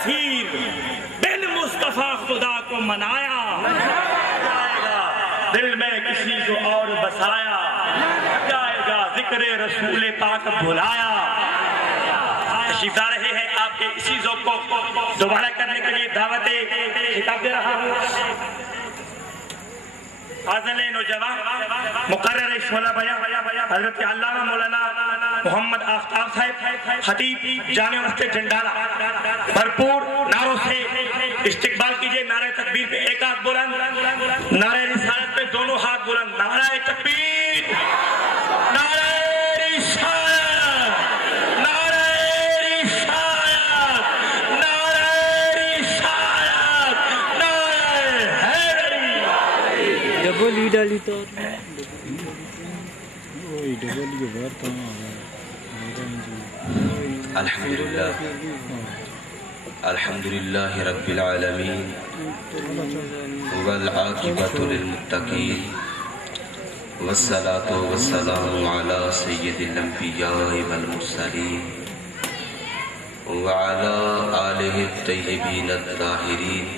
کثیر بن مصطفیٰ خدا کو منایا جائے گا دل میں کسی کو اور بسایا جائے گا ذکر رسول پاک بلایا تشریف لا رہے ہیں آپ کے اسی ذوق کو دوبارہ کرنے کے لیے دعوت خطاب دے رہا ہوں فاضل نوجوان مقرر شعلہ بیان حضرت علامہ مولانا محمد آفتاب صاحب خطیب جامع مسجد جنڈالہ بھرپور نعروں سے استقبال کیجئے نعرہ تکبیر پہ ایک ہاتھ بلند نعرہ رسالت پہ دونوں ہاتھ بلند نعرہ تکبیر نعرہ رسالت نعرہ رسالت نعرہ رسالت نعرہ حیدری ڈبل ای ڈالی تو ڈبل یہ بار تھا الحمدللہ رب العالمین والعاقبۃ للمتقین والصلاة والسلام علی سید الانبیاء والمرسلین وعلی آلہ الطیبین الطاہرین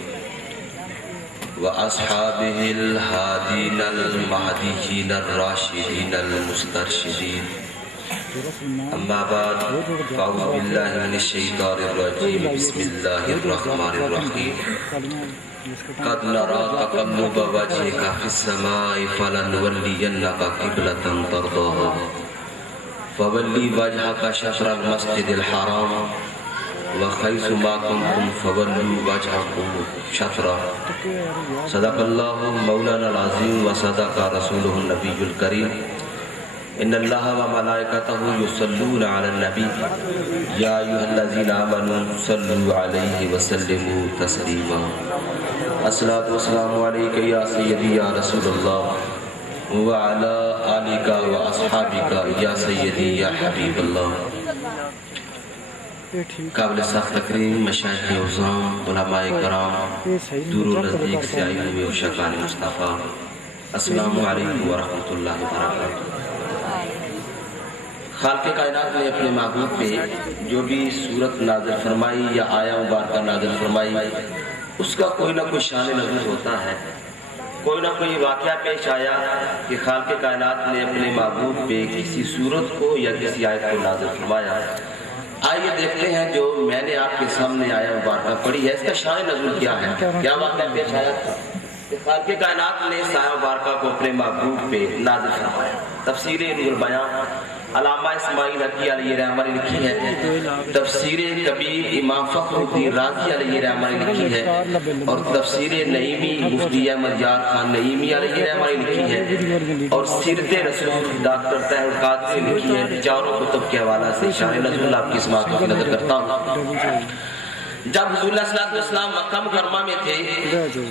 واصحابہ الہادین المہدیین الراشدین المسترشدین اما بعد فاعوذ باللہ من الشیطان الرجیم بسم اللہ الرحمن الرحیم قد نرى تقلب وجهك في السماء فلنولينك قبلة ترضاها فولي وجهك شطر المسجد الحرام وحيث ما كنتم فولوا وجهكم شطره صدق الله مولانا العظيم وصدق رسوله النبي الكريم ان الله وملائكته يصلون على النبي يا ايها الذين امنوا صلوا عليه وسلموا تسليما الصلاة والسلام عليك يا سيدي يا رسول الله وعلى آلك وأصحابك يا سيدي يا حبيب الله قابل سخت تکریم مشایخ عظام علماء کرام دور و نزدیک سے آئے ہوئے عشاقان مصطفیٰ السلام علیکم ورحمۃ اللہ وبرکاتہ خالق کائنات نے اپنے محبوب پہ جو بھی صورت نازل فرمائی یا آیا مبارکہ نازل فرمائی اس کا کوئی نہ کوئی شان نزول ہوتا ہے کوئی نہ کوئی واقعہ پیش آیا کہ خالق کائنات نے اپنے محبوب پہ کسی صورت کو یا کسی آیت کو نازل فرمایا آئیے دیکھتے ہیں جو میں نے آپ کے سامنے آیا مبارکہ پڑھی ہے اس کا شان نزول کیا ہے کیا واقعہ پیش آیا کہ خالق کائنات نے اس آیہ مبارکہ کو اپنے محبوب پہ نازل فرمایا تفسیر نور البیان علامہ اسماعیل حقی علیہ رحمہ نے لکھی ہے تفسیر کبیر امام فخر الدین رازی علیہ رحمہ نے لکھی ہے اور تفسیر نعیمی مفتی احمد یار خان نعیمی علیہ رحمہ نے لکھی ہے اور سیرت رسول ڈاکٹر طاہر القادری نے لکھی ہے چاروں کتب کے حوالہ سے شان نزول آپ کی سماعت کو نظر کرتا ہوں جب حضور اللہ صلی اللہ علیہ وسلم مکہ مکرمہ میں تھے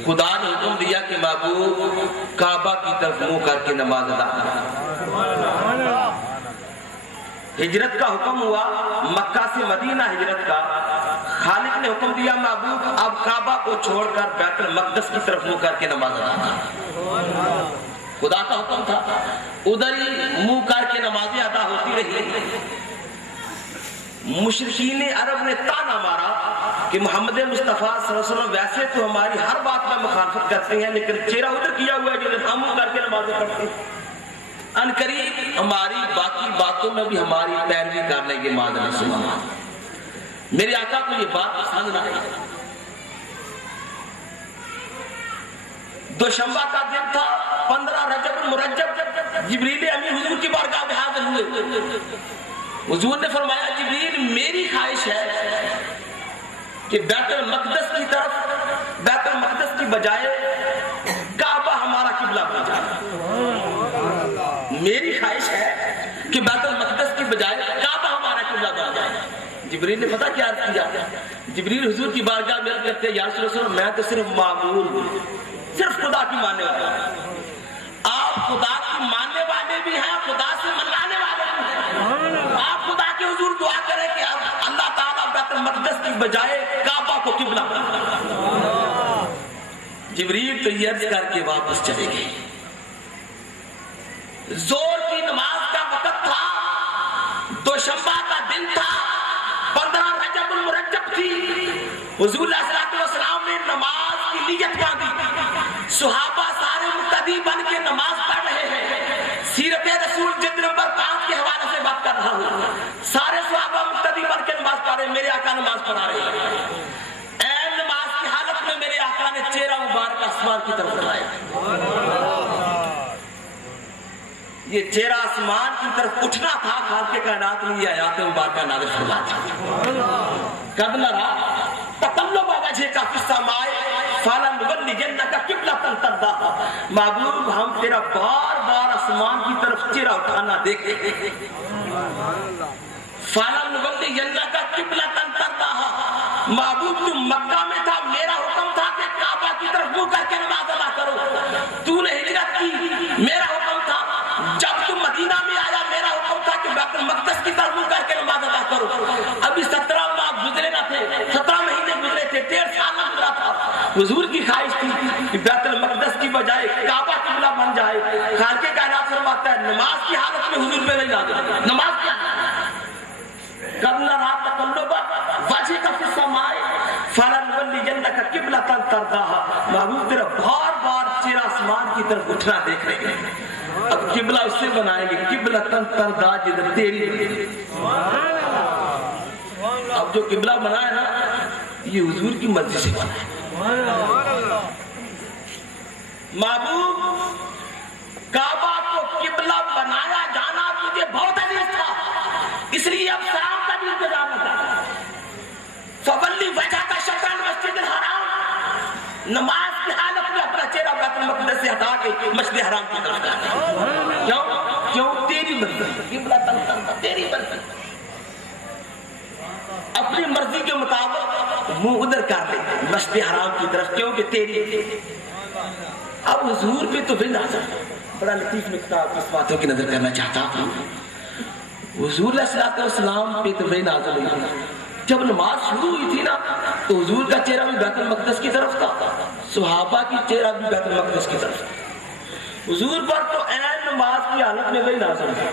خدا نے حکم دیا کہ محبوب کعبہ کی طرف منہ کر کے نماز ادا کریں ہجرت کا حکم ہوا مکہ سے مدینہ ہجرت کا خالق نے حکم دیا محبوب اب کعبہ کو چھوڑ کر بیت المقدس کی طرف منہ کر کے نماز ادا کریں خدا کا حکم تھا ادھر ہی منہ کر کے نمازیں ادا ہوتی رہی مشرکین عرب نے تانا مارا کہ محمد مصطفیٰ صلی اللہ علیہ وسلم ویسے تو ہماری ہر بات میں مخالفت کرتے ہیں لیکن چہرہ ادھر کیا ہوا ہے جو ہم منہ کر کے نمازیں پڑھتے ہیں ان قریب ہماری باقی باتوں میں بھی ہماری پیروی کرنے کے معذرت سنا میرے آقا کو یہ بات پسند نہ آئی دوشنبہ کا دن تھا 15 رجب المرجب جبریل امین حضور کی بارگاہ میں حاضر ہوئے حضور نے فرمایا جبریل میری خواہش ہے کہ بیت المقدس کی طرف بیت المقدس کی بجائے کعبہ ہمارا قبلہ بن جائے میری خواہش ہے کہ بیت المقدس کی بجائے کعبہ ہمارا قبلہ بن جائے جبریل نے پتہ کیا عرض کیا جبریل حضور کی بارگاہ میں عرض کرتے ہیں یا رسول اللہ میں تو صرف معمول ہوں صرف خدا کی ماننے والا ہوں آپ خدا کی ماننے والے بھی ہیں خدا سے منانے والے بھی ہیں آپ خدا کے حضور دعا کریں کہ اللہ تعالیٰ بیت المقدس کی بجائے کعبہ کو قبلہ بنا جبریل تو یہ عرض کر کے واپس چلے گئے زور کی نماز کا وقت تھا دوشنبہ کا دن تھا 15 رجب المرجب تھی حضور صلی اللہ علیہ وسلم نے نماز کی نیت باندھی، صحابہ سارے مقتدی بن کے نماز پڑھ رہے ہیں۔ سیرت رسول جلد نمبر 5 کے حوالے سے بات کر رہا ہوں، سارے صحابہ مقتدی بن کے نماز پڑھ رہے ہیں، میرے آقا نماز پڑھا رہے ہیں۔ اے نماز کی حالت میں میرے آقا نے چہرہ مبارک آسمان کی طرف بڑھایا، یہ چہرہ آسمان کی طرف اٹھنا تھا، خالق کائنات نے یہ آیات مبارکہ نازل فرمائی۔ قد نرا تقلب وجہ کا السماء فلنولینک قبلۃ ترضاها، محبوب ہم تیرا بار بار آسمان کی طرف چہرہ اٹھانا دیکھیں۔ فلنولینک قبلۃ ترضاها، محبوب تم مکہ میں تھا، میرا حکم تھا کہ کعبہ کی طرف منہ کر کے نماز ادا کرو، تو نے ہجرت کی، میرا حکم تھا، جب تم مدینہ میں آیا میرا حکم تھا کہ بیت المقدس کی طرف منہ کر کے نماز ادا کرو۔ ابھی 17 ماہ گزرے نہ تھے، 17 مہینے گزرے تھے، 1.5 سال نہ گزرا تھا۔ حضور کی خواہش تھی کہ بیت المقدس کی بجائے کعبہ قبلہ بن جائے۔ خالق کائنات فرماتا ہے نماز کی حالت میں حضور پہ نہیں نازل، نماز کیا قد نرا تقلب وجهك في السماء فلنولینک قبلۃ ترضاها، محبوب تیرا بار بار چہرہ آسمان کی طرف اٹھنا دیکھ رہے ہیں۔ اب قبلہ اس سے بنائیں گے قبلۃ ترضاها، جدھر تیری، اب جو قبلہ بنا ہے نا یہ حضور کی مرضی سے بنا ہے۔ محبوب کعبہ کو قبلہ بنایا جانا تجھے بہت عزیز تھا، اس لیے اب شام کا بھی انتظام ہوتا ہے۔ فولی وجہ کا شطر المسجد الحرام، نماز کی حالت میں اپنا چہرہ بیت المقدس سے ہٹا کے مسجد حرام کی طرف جانا۔ کیوں تیری مرضی، قبلہ تیری مرضی، اپنی مرضی کے مطابق منہ ادھر کر لے مسجد حرام کی طرف، کیونکہ تیری۔ اب حضور پہ تو بن آزم بڑا لطیف نکتہ اس باتوں کی نظر کرنا چاہتا ہوں۔ حضور علیہ السلام پہ تو بن آزم ہوئی، جب نماز شروع ہوئی تھی نا تو حضور کا چہرہ بھی بیت المقدس کی طرف تھا، صحابہ کی چہرہ بھی بیت المقدس کی طرف تھا۔ حضور پر تو عین نماز کی حالت میں وہی نازل ہے۔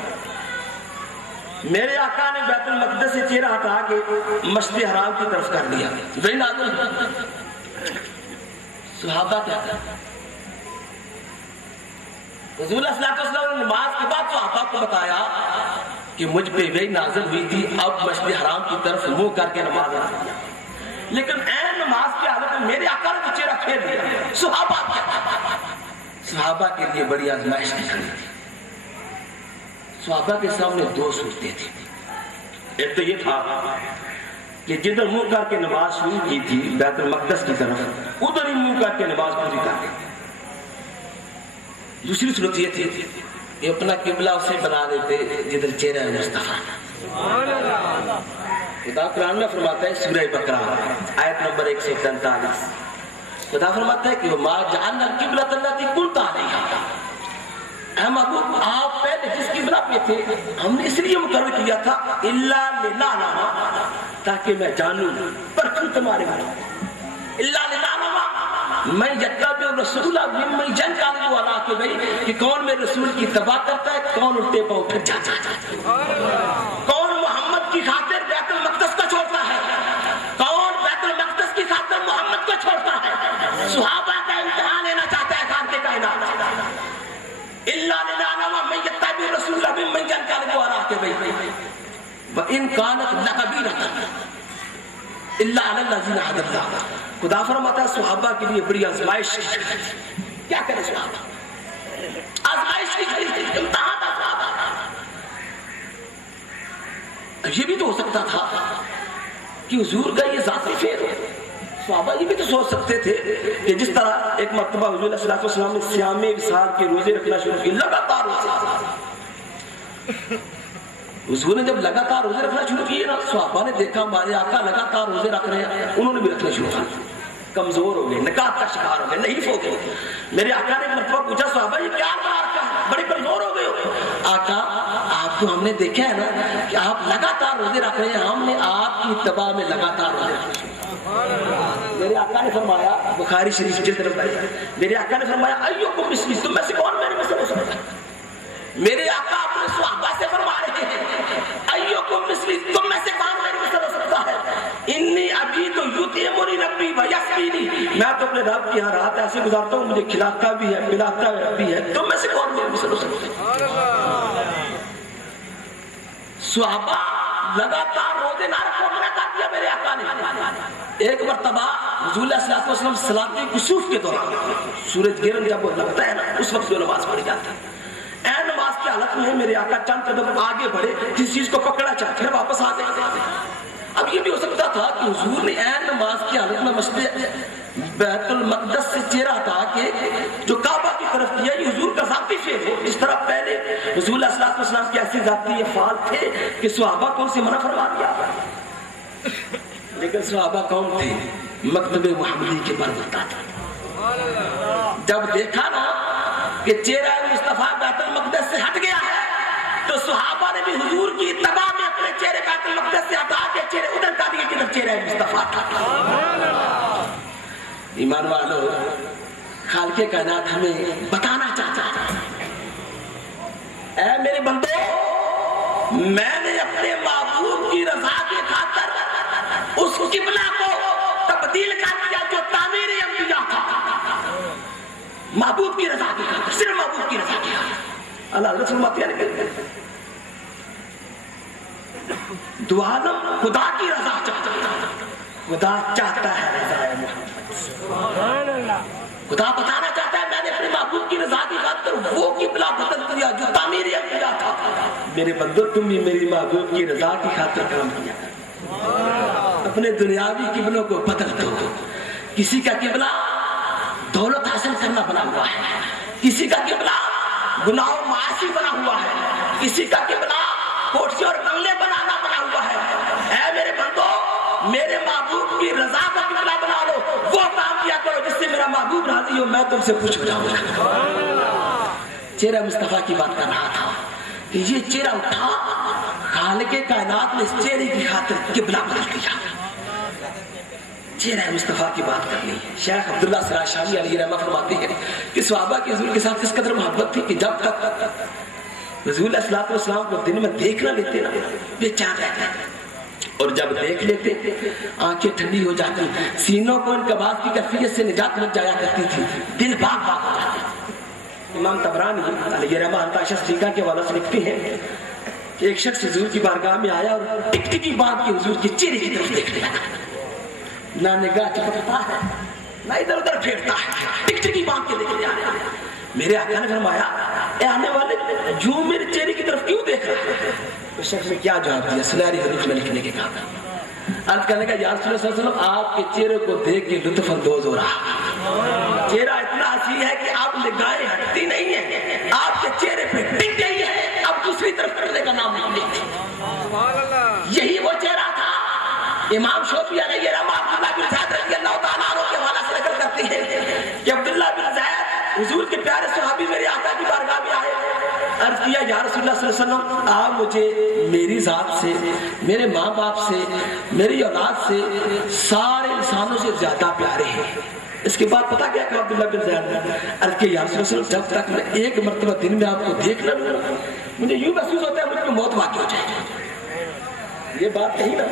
میرے آقا نے بیت المقدس سے چہرہ ہٹا کے مسجد حرام کی طرف کر دیا، وہی نازل ہے۔ صحابہ کیا کرتے؟ حضور صلی اللہ علیہ وسلم نے نماز کے بعد صحابہ کو بتایا کہ مجھ پہ وہی نازل ہوئی تھی، اب مسجد حرام کی طرف منہ کر کے نماز ادا کیا۔ لیکن عین نماز کی حالت میں میرے آقا نے چہرہ پھیر دیا۔ صحابہ کے لیے بڑی آزمائش نکلی تھی۔ صحابہ کے سامنے 2 صورتیں تھیں، ایک تو یہ تھا کہ جدھر منہ کر کے نماز شروع کی تھی بیت المقدس کی طرف، ادھر ہی منہ کر کے نماز پوری کر دی۔ دوسری صورت یہ تھی کہ اپنا قبلہ اسے بنا دیتے جدھر چہرہ مصطفیٰ۔ خدا قرآن میں فرماتا ہے سورہ بقرہ آیت نمبر 143، خدا فرماتا ہے کہ وَمَا جَعَلْنَا الْقِبْلَةَ الَّتِي كُنْتَ عَلَيْهَا، اے محبوب آپ پہلے جس قبلہ پہ تھے ہم نے اس لیے مقرر کیا تھا إِلَّا لِنَعْلَمَ، تاکہ میں جانوں پرکھوں تمہارے بارے إِلَّا لِنَعْلَمَ میں یتبع الرسول ممن ينقلب على عقبیہ، کہ کون میرے رسول کی اتباع کرتا ہے، کون الٹے پاؤں پھر جاتا ہے، کون محمد کی خاطر بیت المقدس کو چھوڑتا ہے، کون بیت المقدس کی خاطر محمد کو چھوڑتا ہے۔ صحابہ کا امتحان لینا چاہتا ہے خالق کائنات۔ الا لنعلم من يتبع الرسول ممن ينقلب على عقبیہ وان كانت لكبيرة الا على الذين هدى الله۔ خدا فرماتا ہے صحابہ کے لیے بڑی آزمائش کیا کرے، صحابہ آزمائش کی کھڑی تھی، امتحان تھا صحابہ۔ یہ بھی تو ہو سکتا تھا کہ حضور کا یہ ذاتی فعل ہو، صحابہ یہ بھی تو سوچ سکتے تھے کہ جس طرح ایک مرتبہ حضور صلی اللہ علیہ وسلم نے صیام وصال کے روزے رکھنا شروع کیے، لگاتار روزے، حضور نے جب لگاتار روزے رکھنا شروع کیے نا، صحابہ نے دیکھا ہمارے آقا لگاتار روزے رکھ رہے ہیں، انہوں نے بھی رکھنا شروع کیا، کمزور ہو گئے، نکات کا شکار ہو گئے، نہیں ہو گئے۔ میرے آقا نے ایک مرتبہ پوچھا صحابہ یہ کیا آقا ہے، بڑے کمزور ہو گئے ہو۔ آقا آپ کو ہم نے دیکھا ہے نا کہ آپ لگاتار روزے رکھ رہے ہیں، ہم نے آپ کی اتباع میں لگاتار روزے رکھے۔ میرے آقا نے فرمایا، بخاری شریف جلد نمبر، میرے آقا نے فرمایا ایوکم مثلی، تم میں سے کون میرے مثل ہو سکتا ہے؟ میرے آقا اپنے صحابہ سے فرما رہے ہیں ایوکم مثلی، تم میں سے کون میرے مثل ہو سکتا ہے؟ انی ابی تو یطعمنی اپنے رب کی ہر رات ایسے گزارتا ہوں مجھے کھلاتا بھی ہے پلاتا بھی ہے، تم میں سے کون میرے مثل ہو سکتے؟ صحابہ لگاتار روزے نہ رکھو منع کر دیا میرے آقا نے۔ ایک مرتبہ حضور علیہ الصلوۃ والسلام صلاۃ کسوف کے دوران سورج گرہن جب وہ لگتا ہے نا اس وقت جو نماز پڑھی جاتی ہے، اے نماز کی حالت میں میرے آقا چند قدم آگے بڑھے، جس چیز کو پکڑا چاہتے ہیں واپس آ گئے۔ اب یہ بھی ہو سکتا تھا کہ حضور نے اے نماز کی حالت میں مسجد بیت المقدس سے چہرہ ہٹا کے جو کعبہ کی طرف کیا، یہ حضور کا ذاتی فعل ہو، جس طرح پہلے حضور علیہ الصلوۃ والسلام کے ایسے ذاتی افعال تھے کہ صحابہ کو ان سے منع فرما دیا۔ لیکن صحابہ کون تھے؟ مکتب محمدی کے بربتا تھا۔ جب دیکھا نا کہ چہرہ مصطفیٰ بیت المقدس سے ہٹ گیا ہے تو صحابہ نے بھی حضور کی اتباع میں اپنے چہرے بیت المقدس سے ہٹا کے چہرے ادھر کر دیے کدھر چہرہ مصطفیٰ تھا۔ ایمان والو، خالق کائنات ہمیں بتانا چاہتا ہے، اے میرے بندو، میں نے اپنے محبوب کی رضا کی خاطر اس قبلہ کو تبدیل کر دیا جو تعمیر انبیاء تھا، محبوب کی رضا کی خاطر، صرف محبوب کی رضا کی خاطر۔ اللہ حضرت فرماتے ہیں دو عالم خدا کی رضا چاہتا ہے، خدا چاہتا ہے رضا محمد۔ خدا بتانا چاہتا ہے میں نے اپنے محبوب کی رضا کی خاطر وہ قبلہ بدل دیا جو تعمیر انبیاء تھا۔ میرے بندو، تم بھی میری محبوب کی رضا کی خاطر کام کیا کرو، اپنے دنیاوی قبلوں کو بدل دو۔ کسی کا قبلہ دولت حاصل کرنا بنا ہوا ہے، کسی کا قبلہ گناہ و معاصی بنا ہوا ہے، کسی کا قبلہ کوٹھی اور بنگلے بنانا بنا ہوا ہے۔ اے میرے بندو، میرے محبوب کی رضا کا قبلہ بنا لو، وہ کام کیا کرو جس سے میرا محبوب راضی ہو، میں تم سے خوش ہو جاؤں گا۔ چہرہ مصطفیٰ کی بات کر رہا تھا کہ یہ چہرہ اٹھا، خالق کائنات نے اس چہرے کی خاطر قبلہ بدل دیا۔ چہرہ مصطفیٰ کی بات کرنی ہے۔ شیخ عبداللہ سراج شامی علیہ رحمہ فرماتے ہیں کہ صحابہ کی حضور کے ساتھ اس قدر محبت تھی کہ جب تک حضور علیہ الصلوۃ والسلام کو دن میں دیکھ نہ لیتے نا بے چین رہتے، اور جب دیکھ لیتے آنکھیں ٹھنڈی ہو جاتی، سینوں کو انقباض کی کیفیت سے نجات مل جایا کرتی تھی، دل باغ باغ ہو جاتے۔ امام طبرانی علیہ رحمہ عائشہ صدیقہ کے حوالے سے لکھتے ہیں کہ ایک شخص حضور کی بارگاہ میں آیا اور ٹکٹکی باندھ کے حضور کے چہرے کی طرف دیکھنے لگا، نہ نگاہ چپکتا ہے نہ ادھر ادھر پھیرتا ہے، ٹکٹکی باندھ کے دیکھنے آیا۔ میرے آقا نے فرمایا اے آنے والے، جو میرے چہرے کی طرف کیوں دیکھ رہا ہے؟ اس شخص نے کیا جواب دیا؟ سنہری حدیث میں لکھنے کے کہا، عرض کرنے کا یا رسول اللہ صلی اللہ علیہ وسلم، آپ کے چہرے کو دیکھ کے لطف اندوز ہو رہا، چہرہ اتنا حسین ہے کہ آپ نگاہیں ہٹتی نہیں ہیں، آپ کے چہرے پہ ٹک گئی ہے، اب دوسری طرف کرنے کا نام نہیں لیتی۔ یہی وہ چہرہ تھا۔ امام شوفی علیہ رحمہ عبداللہ بن زید رضی اللہ تعالیٰ عنہ کے حوالے سے ذکر کرتے ہیں کہ عبداللہ بن زید حضور کے پیارے صحابی میرے آقا کی بارگاہ میں آئے، عرض کیا یا رسول اللہ صلی اللہ علیہ وسلم، آپ مجھے میری ذات سے، میرے ماں باپ سے، میری اولاد سے، سارے انسانوں سے زیادہ پیارے ہیں۔ اس کے بعد پتا کیا کہ عبداللہ بن زید نے عرض کیا یا رسول اللہ صلی اللہ علیہ وسلم، جب تک میں ایک مرتبہ دن میں آپ کو دیکھ نہ لوں مجھے یوں محسوس ہوتا ہے مجھ کو موت واقع ہو جائے گی۔ یہ بات کہی نا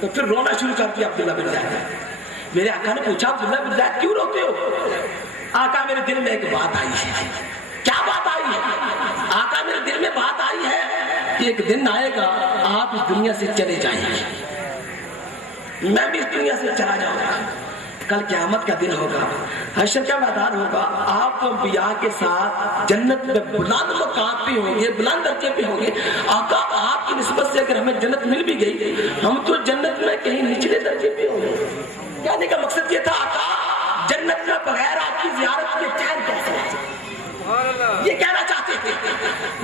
تو پھر رونا شروع کر دیا عبداللہ بن زید۔ میرے آقا نے پوچھا عبداللہ بن زید کیوں روتے ہو؟ آقا میرے دل میں ایک بات آئی ہے۔ کیا بات آئی ہے؟ آقا میرے دل میں بات آئی ہے کہ ایک دن آئے گا آپ اس دنیا سے چلے جائیں گے، میں بھی اس دنیا سے چلا جاؤں گا، کل قیامت کا دن ہوگا، حشر کا میدان ہوگا، آپ تو انبیاء کے ساتھ جنت میں بلند مقام پہ ہوں گے، بلند درجے پہ ہوں گے۔ آقا آپ کی نسبت سے اگر ہمیں جنت مل بھی گئی ہم تو جنت میں کہیں نچلے درجے پہ ہوں گے۔ کہنے کا مقصد یہ تھا آقا جنت میں بغیر آپ کی زیارت کے چین کیسے ہے؟ یہ کہنا چاہتے تھے۔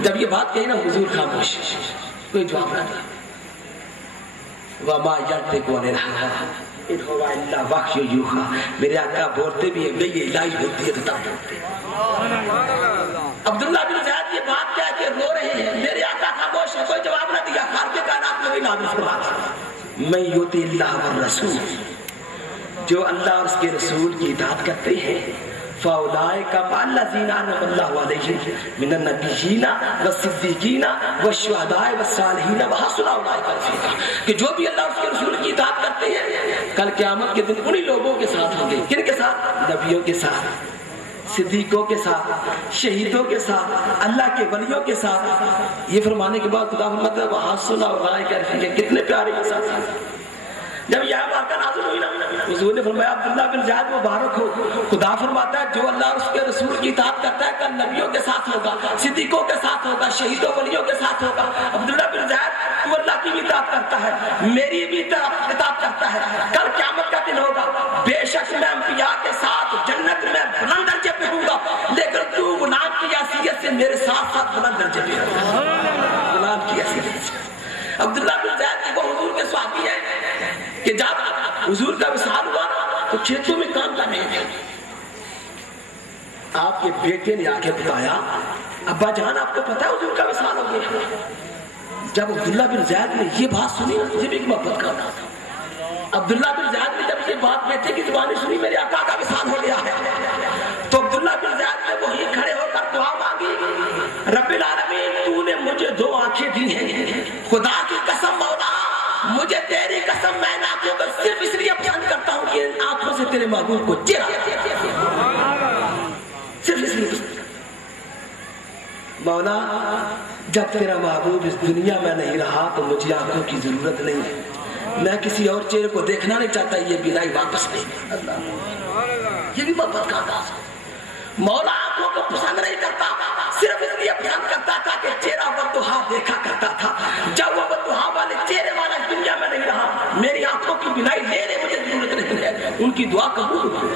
جب یہ بات کہی نا حضور خاموش، کوئی جواب نہ دیا۔ وَمَا يَنْطِقُ عَنِ الْهَوَىٰ إِنْ هُوَ إِلَّا وَحْيٌ يُوحَىٰ۔ میرے آقا بولتے بھی ہیں یہ الہی ہوتی ہے تو تب بولتے ہیں۔ عبداللہ بن زید یہ بات کہہ کے رو رہے ہیں، میرے آقا خاموش ہے، کوئی جواب نہ دیا۔ خالق کائنات میں بھی نازل فرما مَن يُطِعِ اللَّهَ وَالرَّسُولَ، جو اللہ اور اس کے رسول کی اطاعت کرتے ہیں، فاولئک مع الذین انعم اللہ علیہم من النبیین والصدیقین والشہداء والصالحین وحسن اولئک رفیقا، کہ جو بھی اللہ اور اس کے رسول کی اطاعت کرتے ہیں کل قیامت کے دن انہی لوگوں کے ساتھ ہوں گے. کن کے ساتھ؟ نبیوں کے ساتھ، صدیقوں کے ساتھ، شہیدوں کے ساتھ، اللہ کے ولیوں کے ساتھ. یہ فرمانے کے بعد خدا فرماتا ہے وحسن اولئک رفیقا، کتنے پیارے کے ساتھ. جب یہ واقعہ نازل ہوئی نا، حضور نے فرمایا عبداللہ بن زید مبارک ہو. خدا فرماتا ہے جو اللہ اور اس کے رسول کی اطاعت کرتا ہے کل نبیوں کے ساتھ ہوگا، صدیقوں کے ساتھ ہوگا، شہیدوں ولیوں کے ساتھ ہوگا. عبداللہ بن زید تو اللہ کی بھی اطاعت کرتا ہے، میری بھی اطاعت کرتا ہے، کل قیامت کا دن ہوگا. بے شک میں انبیاء کے ساتھ جنت میں بلند درجے پہ ہوں گا، لیکن تو غلام کی حیثیت سے میرے ساتھ ساتھ بلند درجے پہ ہوگا. غلام کی حیثیت سے عبداللہ بن زید وہ حضور کے صحابی ہیں کہ جب حضور کا وصال ہوا تو کھیتوں میں کام کر رہے تھے. آپ کے بیٹے نے آ کے بتایا ابا جان آپ کو پتا ہے حضور کا وصال ہو گیا. جب عبداللہ بن زید نے یہ بات سنی مجھے بھی ایک محبت کا تھا. عبداللہ بن زید نے جب یہ بات بیٹے کی زبان سنی میرے آقا کا وصال ہو گیا ہے، تو عبداللہ بن زید نے وہی کھڑے ہو کر دعا مانگی رب العالمین تو نے مجھے 2 آنکھیں دی ہیں، خدا کی قسم مولا مجھے تیری قسم میں ان آنکھوں کو صرف اس لیے پسند کرتا ہوں کہ ان آنکھوں سے تیرے محبوب کو چہرہ صرف اس لیے پسند. مولا جب تیرا محبوب اس دنیا میں نہیں رہا تو مجھے آنکھوں کی ضرورت نہیں ہے، میں کسی اور چہرے کو دیکھنا نہیں چاہتا، یہ بینائی واپس نہیں. اللہ یہ بھی محبت کا انداز ہے. مولا آنکھوں کو پسند نہیں کرتا، صرف اس لیے پسند کرتا تھا کہ چہرہ والدہا دیکھا کرتا تھا. جب وہ والدہا والے چہرے والا اس دنیا میں نہیں رہا میری آنکھوں کی بینائی لینے مجھے ضرورت نہیں ہے. ان کی دعا قبول ہوئی،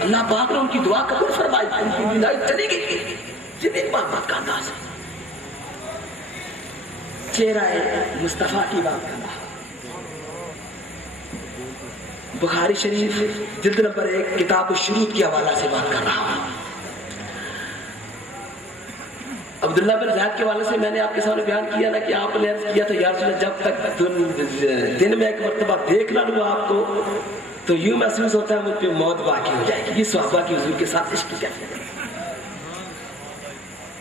اللہ پاک نے ان کی دعا قبول فرمائی، ان کی بینائی چلی گئی. یہ ایک محبت کا انداز ہے. چہرہ مصطفیٰ کی بات کرنا. بخاری شریف جلد نمبر 1 کتاب الشروط کے حوالہ سے بات کر رہا ہوں. عبداللہ بن زید کے حوالے سے میں نے آپ کے سامنے بیان کیا نا کہ آپ نے عرض کیا تھا یا رسول اللہ جب تک دن میں ایک مرتبہ دیکھ نہ لوں آپ کو تو یوں محسوس ہوتا ہے مجھ پہ موت باقی ہو جائے گی. یہ صحابہ کی حضور کے ساتھ عشق کیا ہے.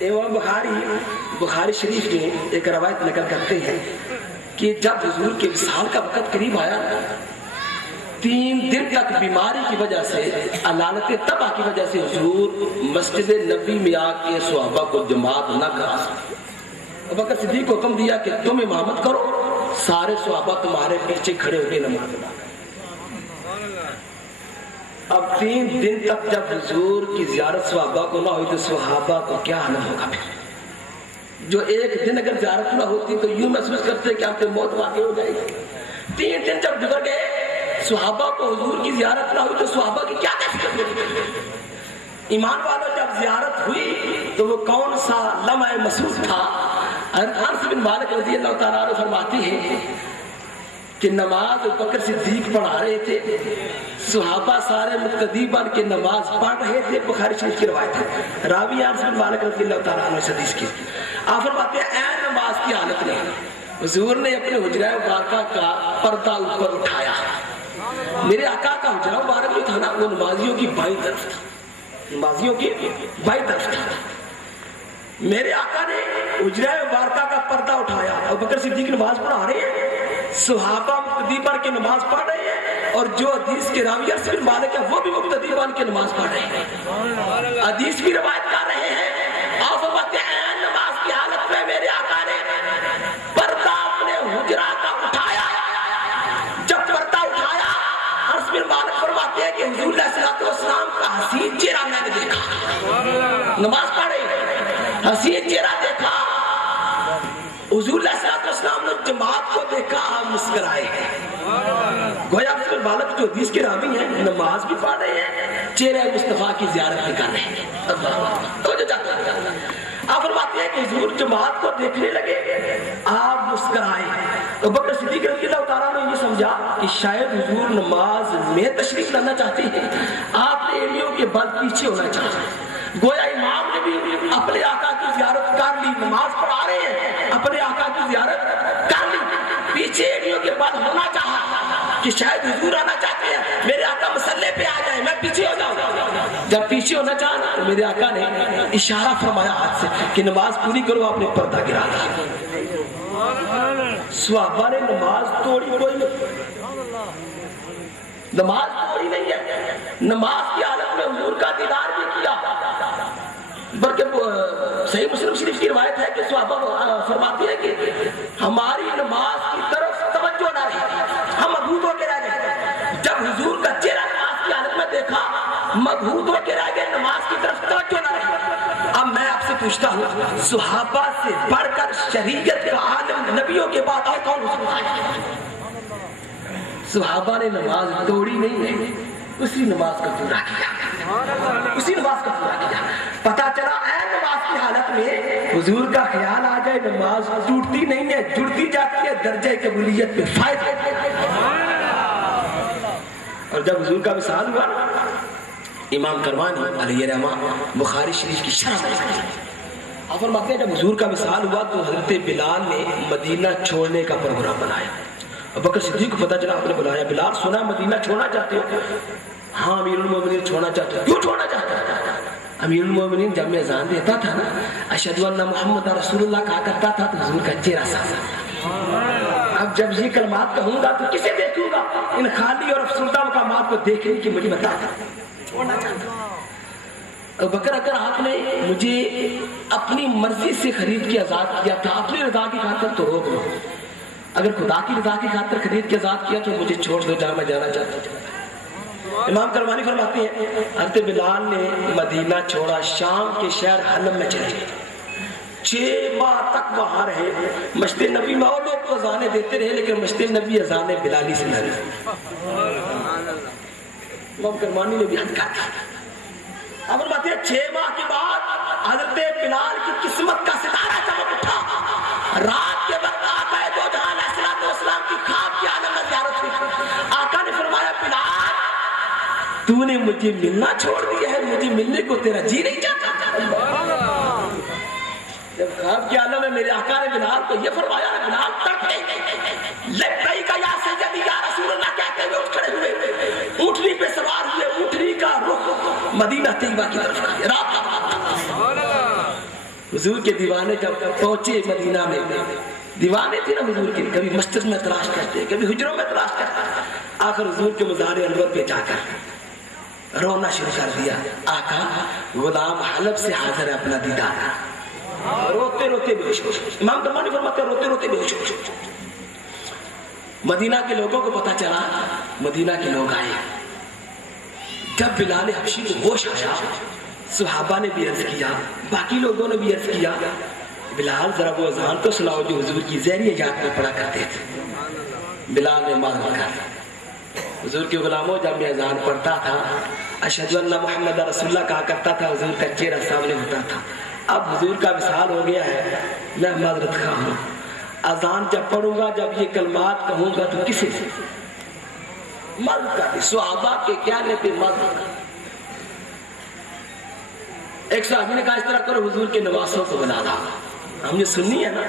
امام بخاری شریف میں ایک روایت نقل کرتے ہیں کہ جب حضور کے وصال کا وقت قریب آیا 3 دن تک بیماری کی وجہ سے علالت تباہ کی وجہ سے حضور مسجد نبی میں آ کے صحابہ کو جماعت نہ کرا سکے. ابوبکر صدیق کو حکم دیا کہ تم امامت کرو، سارے صحابہ تمہارے پیچھے کھڑے ہو کے نماز ادا کرو. اب 3 دن تک جب حضور کی زیارت صحابہ کو نہ ہوئی تو صحابہ کو کیا عالم ہوگا. پھر جو 1 دن اگر زیارت نہ ہوتی تو یوں محسوس کرتے کہ آپ پہ موت واقع ہو جائے گی. 3 دن جب گزر گئے صحابہ کو حضور کی زیارت نہ ہوئی تو صحابہ کی کیا کیفیت ہوگی. ایمان والوں جب زیارت ہوئی تو وہ کون سا لمحہ مسعود تھا. انس بن مالک رضی اللہ تعالیٰ عنہ فرماتے ہیں کہ نماز بکر صدیق پڑھا رہے تھے، صحابہ سارے مقتدی بن کے نماز پڑھ رہے تھے. بخاری شریف کی روایت ہے، راوی انس بن مالک رضی اللہ تعالیٰ عنہ اس حدیث کی. آپ فرماتے ہیں اے نماز کی حالت میں حضور نے اپنے حجرہ مبارکہ کا پردہ اوپر اٹھایا. میرے آقا کا حجرہ مبارک جو تھا نا وہ نمازیوں کی بائیں طرف تھا، نمازیوں کی بائیں طرف تھا. میرے آقا نے حجرہ مبارکہ کا پردہ اٹھایا. ابوبکر صدیق نماز پڑھا رہے ہیں، صحابہ مقتدی بن کے نماز پڑھ رہے ہیں، اور جو حدیث کے راوی انس بن مالک ہے وہ بھی مقتدی بن کے نماز پڑھ رہے ہیں، حدیث بھی روایت کر رہے ہیں. آپ فرماتے ہیں نماز کی حالت میں میرے آقا نے پردہ اپنے حجرہ کا اٹھایا. جب پردہ اٹھایا انس بن مالک فرماتے ہیں کہ حضور علیہ الصلوۃ والسلام کا حسین چہرہ میں نے دیکھا. نماز پڑھ رہے حسین چہرہ دیکھا. حضور علیہ الصلوۃ والسلام نے جماعت کو دیکھا، آپ مسکرائے. گویا انس بن مالک جو حدیث کے راوی ہیں نماز بھی پڑھ رہے ہیں، چہرہ مصطفیٰ کی زیارت بھی کر رہے ہیں. آپ فرماتے ہیں کہ حضور جماعت کو دیکھنے لگے، آپ مسکرائے. ابوبکر صدیق رضی اللہ تعالیٰ نے یہ سمجھا کہ شاید حضور نماز میں تشریف لانا چاہتے ہیں. آپ نے ایڑیوں کے بل پیچھے ہونا چاہا. گویا امام نے بھی اپنے آقا کی زیارت کر لی، نماز پڑھا رہے ہیں، اپنے آقا کی زیارت کر لی، پیچھے ایڑیوں کے بل ہونا چاہا کہ شاید حضور آنا چاہتے ہیں، میرے آقا مسلح پہ آ جائیں، میں پیچھے ہو جاؤں. جب پیچھے ہونا چاہا تو میرے آقا نے اشارہ فرمایا ہاتھ سے کہ نماز پوری کرو، آپ نے پردہ گرا دیا۔ صحابہ نے نماز توڑی کوئی نہیں، نماز توڑی نہیں ہے، نماز کی حالت میں حضور کا دیدار بھی کیا، بلکہ صحیح مسلم شریف کی روایت ہے کہ صحابہ فرماتی ہے کہ ہماری نماز کی طرف توجہ نہ رہی، ہم مبہوت ہو کے رہ گئے۔ جب حضور کا چہرہ نماز کی حالت میں دیکھا، مبہوت ہو کے رہ گئے، نماز کی طرف توجہ نہ رہی۔ اب میں آپ سے پوچھتا ہوں، صحابہ سے بڑھ کر شریعت کا عالم نبیوں کے بعد اور کون ہو سکتا ہے؟ صحابہ نے نماز توڑی نہیں ہے، اسی نماز کا پورا کیا، اسی نماز کا پورا کیا۔ پتا چلا اے نماز کی حالت میں حضور کا خیال آ جائے، نماز ٹوٹتی نہیں ہے، جڑتی جاتی ہے، درجہ قبولیت پہ فائز ہے۔ اور جب حضور کا وصال ہوا، امام کروانی علیہ رحمہ بخاری شریف کی شرح میں آپ فرماتے ہیں جب حضور کا وصال ہوا تو حضرت بلال نے مدینہ چھوڑنے کا پروگرام بنایا۔ ابوبکر صدیق کو پتا چلا، آپ نے بلایا، بلال سنا مدینہ چھوڑنا چاہتے ہو؟ ہاں امیر المومنین چھوڑنا چاہتے ہو۔ کیوں چھوڑنا چاہتے ہو؟ امیر المومنین جب میں اذان دیتا تھا نا، اشہدو ان محمد رسول اللہ کہا کرتا تھا تو حضور کا چہرہ صاف۔ اب جب یہ کلمات کہوں گا تو کسے دیکھوں گا؟ ان خالی اور افسردہ مقامات کو دیکھنے کی مجھے بتا چھوڑنا چاہتا ہوں۔ ابوبکر اگر آپ نے مجھے اپنی مرضی سے خرید کے آزاد کیا تھا، اپنی رضا کی خاطر تو روک لو، اگر خدا کی رضا کی خاطر خرید کے آزاد کیا تو مجھے چھوڑ دو، جہاں میں جانا چاہتا ہوں۔ امام کروانی فرماتے ہیں حضرت بلال نے مدینہ چھوڑا، شام کے شہر حلب میں چلے گئے، 6 ماہ تک وہاں رہے۔ مسجد نبی میں اور لوگ تو اذانیں دیتے رہے، لیکن مسجد نبی اذانیں بلالی سے نہ رہی۔ امام کروانی نے بھی حد کر دیا۔ اب فرماتے ہیں 6 ماہ کے بعد حضرت بلال کی قسمت کا ستارہ چمک اٹھا۔ رات کے وقت آقا دو جہاں علیہ الصلوۃ والسلام کی خواب کی عالم میں زیارت ہوئی۔ آقا نے فرمایا بلال تو نے مجھے ملنا چھوڑ دیا ہے، مجھے ملنے کو تیرا جی نہیں چاہتا۔ جب خواب کی عالم میں میرے آقا نے بلال کو یہ فرمایا، بلال تڑپے لبیک یا سیدی یا رسول اللہ کہتے ہوئے اٹھ کھڑے ہوئے، اونٹنی پہ سوار ہوئے، اونٹنی کا رخ مدینہ طیبہ کی طرف کیا۔ حضور کے دیوانے جب پہنچے مدینہ میں، دیوانے تھے نا حضور کے، کبھی مسجد میں تلاش کرتے، کبھی حجروں میں تلاش کرتے، آخر حضور کے مزار انور پہ جا کر رونا شروع کر دیا۔ آقا غلام حلب سے حاضر ہے اپنا دیدار، روتے روتے بے ہوش ہو۔ امام کروانی فرماتے ہیں روتے روتے بے ہوش ہو۔ مدینہ کے لوگوں کو پتا چلا، مدینہ کے لوگ آئے۔ جب بلال حبشی کو ہوش آیا، صحابہ نے بھی عرض کیا، باقی لوگوں نے بھی عرض کیا، بلال ذرا وہ اذان تو سناؤ جو حضور کی زہری یاد میں پڑھا کرتے تھے۔ بلال نے معذرت کر، حضور کے غلاموں جب میں اذان پڑھتا تھا، اشہدو ان محمد رسول اللہ کہا کرتا تھا، حضور کا چہرہ سامنے ہوتا تھا۔ اب حضور کا وصال ہو گیا ہے، میں معذرت خواہ ہوں، اذان جب پڑھوں گا، جب یہ کلمات کہوں گا تو کسی سے معذرت کر۔ صحابہ کے کہنے پہ معذرت کر۔ ایک صحابی نے کہا اس طرح کرو، حضور کے نواسوں کو بنا لا۔ ہم نے سنی ہے نا،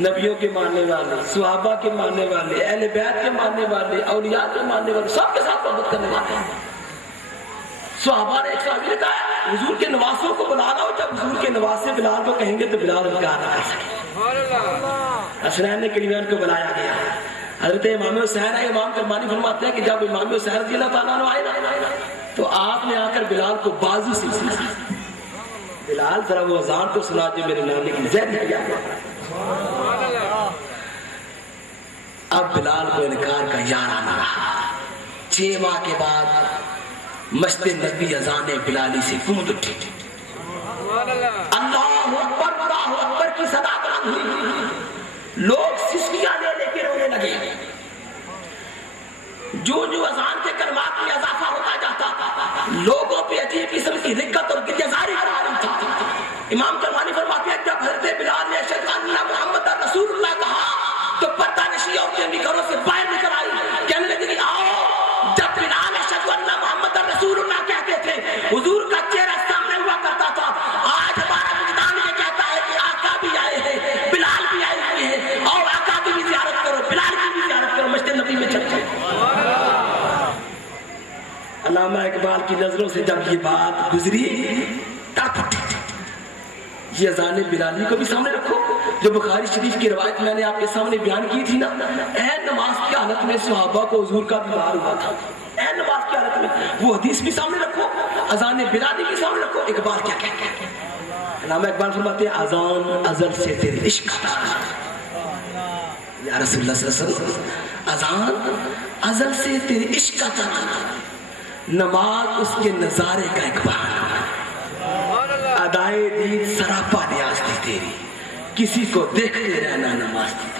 نبیوں کے ماننے والے، صحابہ کے ماننے والے، اہل بیت کے ماننے والے، اولیاء کے ماننے والے، سب کے ساتھ محبت کرنے والے ہیں۔ صحابہ نے ایک صحابی نے کہا حضور کے نواسوں کو بلا لاؤ، جب حضور کے نواسے بلال کو کہیں گے تو بلال انکار نہ کر سکے۔ حسنین نے کلیمین کو بلایا گیا، حضرت امام حسین ہے، امام کرمانی فرماتے ہیں کہ جب امام حسین رضی اللہ تعالیٰ عنہ آئے نا تو آپ نے آ کر بلال کو بازو سے سنا، بلال ذرا وہ اذان تو سنا جو میرے نانے کی زہر کیا۔ اب بلال کو انکار کا یارہ نہ رہا۔ 6 ماہ کے بعد مسجد نبی اذان بلالی سے گونج اٹھی، اللہ اکبر کی صدا بلند ہوئی، لوگ سسکیاں لے لے کے رونے لگے۔ جو جو اذان کے کلمات میں اضافہ ہوتا جاتا، لوگوں پہ عجیب قسم کی رقت اور گریزاری ہو رہی تھی۔ امام کرمانی فرماتے ہیں جب حضرت بلال نے اشہدو ان محمد رسول اللہ کہا تو پردہ نشی عورتیں بھی گھروں سے باہر نکل آئی، کہنے لگی آؤ۔ جب بلال اشہدو ان محمد رسول اللہ کہتے تھے، حضور کا چہرہ سامنے ہوا کرتا تھا۔ آج ہمارا وجدان یہ کہتا ہے کہ آقا بھی آئے ہیں، بلال بھی آئے ہوئے ہیں، اور آقا کی بھی زیارت کرو، بلال کی بھی زیارت کرو، مسجد نبی میں چلتے۔ علامہ اقبال کی نظروں سے جب یہ بات گزری تڑپ اٹھی تھی. یہ اذان بلالی کو بھی سامنے رکھو جو بخاری شریف کی روایت میں نے آپ کے سامنے بیان کی تھی نا. اے نماز کی حالت میں صحابہ کو حضور کا دیدار ہوا تھا. اے نماز کی حالت میں وہ حدیث بھی سامنے رکھو, اذان بلالی بھی سامنے رکھو. اقبال کیا کہتے ہیں؟ علامہ اقبال فرماتے ہیں اذان ازل سے تیرے عشق کا یا رسول اللہ صلی اللہ علیہ وسلم. اذان ازل سے تیرے عشق کا ترانہ, نماز اس کے نظارے کا ایک بہانہ, ادائے دید سراپا نیاز تھی تیری, کسی کو دیکھتے رہنا نماز تھی,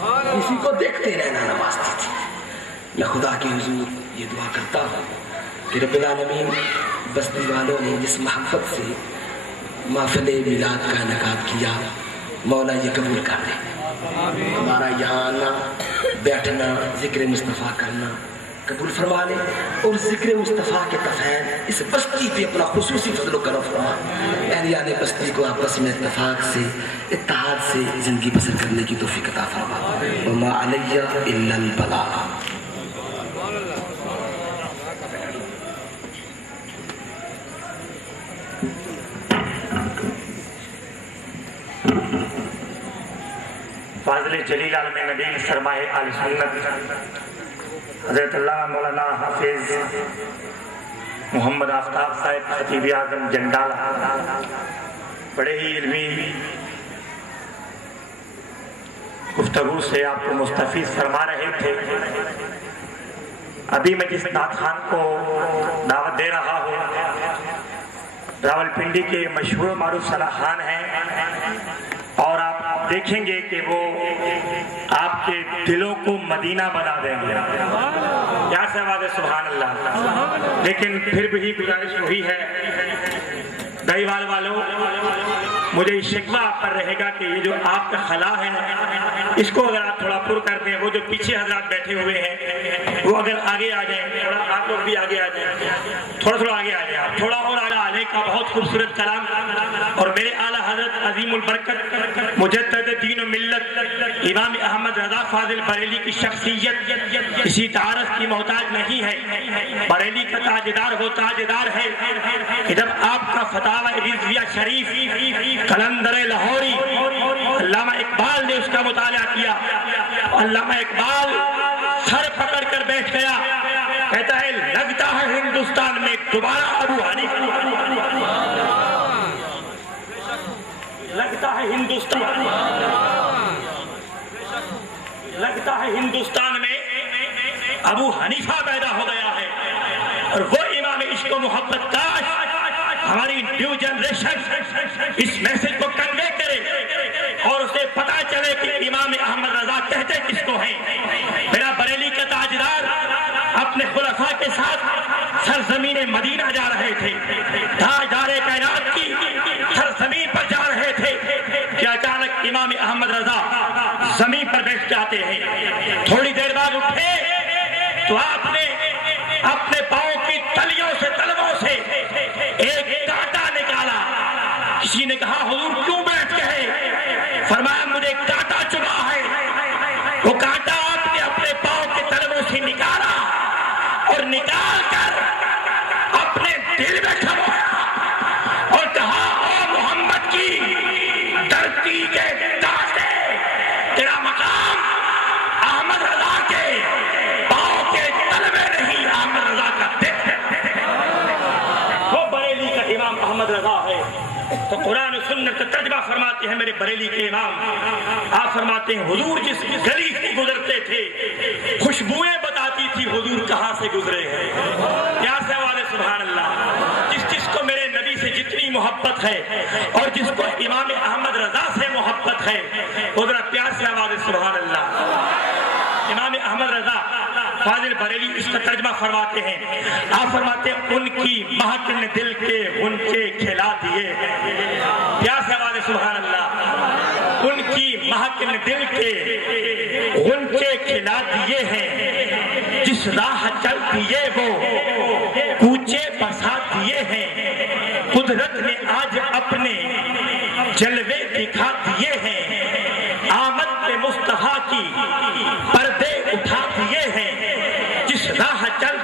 کسی کو دیکھتے رہنا نماز تھی. میں خدا کے حضور یہ دعا کرتا ہوں کہ رب العالمین بستی والوں نے جس محبت سے محفل میلاد کا انعقاد کیا, مولا یہ قبول کر لے. ہمارا یہاں آنا, بیٹھنا, ذکر مصطفیٰ کرنا قبول فرما لے, اور ذکر مصطفیٰ کے تفیل اس بستی پہ اپنا خصوصی فضل و کرم فرما. اہلیان بستی کو آپس میں اتفاق سے, اتحاد سے زندگی بسر کرنے کی توفیق عطا فرما. وما علیہ الا البلاغ. فاضل جلیل عالم نبی سرمایہ آل سنت حضرت اللہ مولانا حافظ محمد آفتاب صاحب خطیب اعظم جنڈالہ بڑے ہی علمی گفتگو سے آپ کو مستفیض فرما رہے تھے. ابھی میں جس نعت خان کو دعوت دے رہا ہوں راول پنڈی کے مشہور و معروف صلاح خان ہیں, اور آپ دیکھیں گے کہ وہ آپ کے دلوں کو مدینہ بنا دیں گے. کیا سے آواز ہے سبحان اللہ. لیکن پھر بھی گزارش وہی ہے, دہیوال والوں مجھے شکوہ آپ پر رہے گا کہ یہ جو آپ کا خلا ہے اس کو اگر آپ تھوڑا پر کر دیں, وہ جو پیچھے حضرات بیٹھے ہوئے ہیں وہ اگر آگے آ جائیں, تھوڑا آپ لوگ بھی آگے آ جائیں, تھوڑا آگے آ جائیں آپ, تھوڑا اور آگے آنے کا بہت خوبصورت کلام. اور میرے اعلیٰ حضرت عظیم البرکت مجدد دین و ملت امام احمد رضا فاضل بریلی کی شخصیت کسی تعارف کی محتاج نہیں ہے. بریلی کا تاجدار وہ تاجدار ہے کہ جب آپ کا فتاوی رضویہ شریف قلندر لاہوری علامہ اقبال نے اس کا مطالعہ کیا, علامہ اقبال سر پکڑ کر بیٹھ گیا, کہتا ہے لگتا ہے ہندوستان میں دوبارہ ابو حنیفہ, لگتا ہے ہندوستان میں ابو حنیفہ پیدا ہو گیا ہے. اور وہ امام عشق و محبت کاش ہماری نیو جنریشن اس میسج کو کنوے کرے اور اسے پتا چلے کہ امام احمد رضا کہتے کس کو ہیں. میرا بریلی کا تاجدار اپنے خلفاء کے ساتھ سرزمین مدینہ جا رہے تھے, تاجدار کائنات کی سرزمین پر جا رہے تھے کہ اچانک امام احمد رضا زمین پر بیٹھ جاتے ہیں. تھوڑی دیر بعد اٹھے تو آپ نے اپنے پاؤں کی تلیوں سے تلووں سے ایک کانٹا نکالا. کسی نے کہا حضور کیوں بیٹھ گئے؟ فرمایا مجھے کانٹا چبھا ہے. وہ کانٹا آپ نے اپنے پاؤں کے تلووں سے نکالا اور نکال کر اپنے دل میں ٹھمایا اور کہا او محمد کی دھرتی کے تاجے, تیرا مقام احمد رضا کے پاؤں کے تلوے نہیں, احمد رضا کا دل. وہ بریلی کا امام احمد رضا ہے. تو قرآن و سنت کا ترجمہ فرماتے ہیں میرے بریلی کے امام. آپ فرماتے ہیں حضور جس گلی سے گزرتے تھے خوشبوئیں بتاتی تھی حضور کہاں سے گزرے ہیں. کیا سے آواز ہے سبحان اللہ. جس کو میرے نبی سے جتنی محبت ہے اور جس کو امام احمد رضا سے محبت ہے وہ ذرا پیار سے آواز ہے سبحان اللہ. امام احمد رضا فاضل بریلی اس کا ترجمہ فرماتے ہیں. آپ فرماتے ہیں ان کی مہک نے دل کے غنچے کھلا دیے. کیا سے آواز ہے سبحان اللہ. ان کی مہک نے دل کے غنچے کھلا دیے ہیں, جس راہ چل دیے وہ کوچے بسا دیے ہیں. قدرت نے آج اپنے جلوے دکھا دیے ہیں. آمد پہ مصطفیٰ کی پردے اٹھا دیے ہیں. جس راہ چل